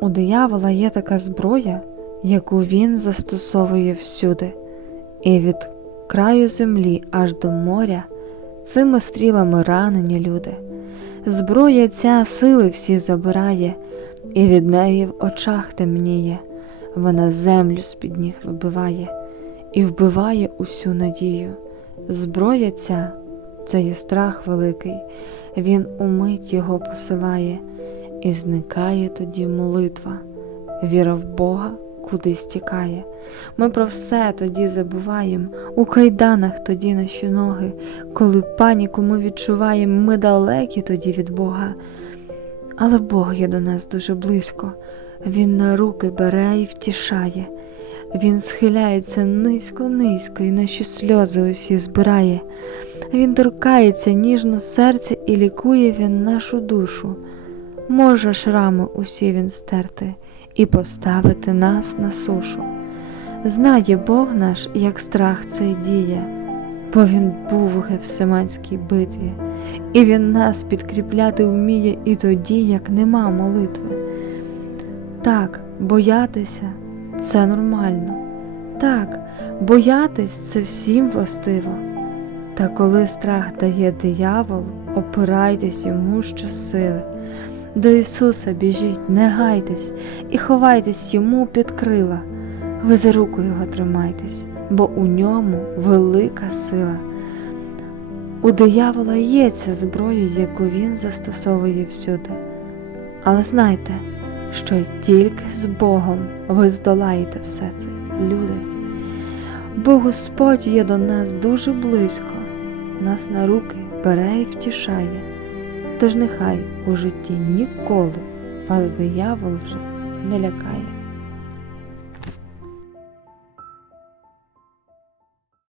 У диявола є така зброя, яку він застосовує всюди, і від краю землі аж до моря цими стрілами ранені люди. Зброя ця сили всі забирає, і від неї в очах темніє, вона землю з-під ніг вибиває і вбиває усю надію. Зброя ця це є страх великий, він умить його посилає, і зникає тоді молитва, віра в Бога кудись тікає. Ми про все тоді забуваємо, у кайданах тоді наші ноги, коли паніку ми відчуваємо, ми далекі тоді від Бога. Але Бог є до нас дуже близько, Він на руки бере і втішає. Він схиляється низько-низько і наші сльози усі збирає. Він торкається ніжно серця і лікує він нашу душу. Може шрами усі він стерти і поставити нас на сушу. Знає Бог наш, як страх цей діє, бо він був у Гефсиманській битві, і він нас підкріпляти вміє і тоді, як нема молитви. Так, боятися це нормально. Так, боятись це всім властиво. Та коли страх дає диявол, опирайтесь йому щосили. До Ісуса біжіть, не гайтесь і ховайтесь йому під крила. Ви за руку його тримайтесь, бо у ньому велика сила. У диявола є ця зброя, яку він застосовує всюди. Але знайте, що тільки з Богом ви здолаєте все це, люди. Бо Господь є до нас дуже близько, нас на руки бере і втішає. Тож нехай у житті ніколи вас диявол вже не лякає.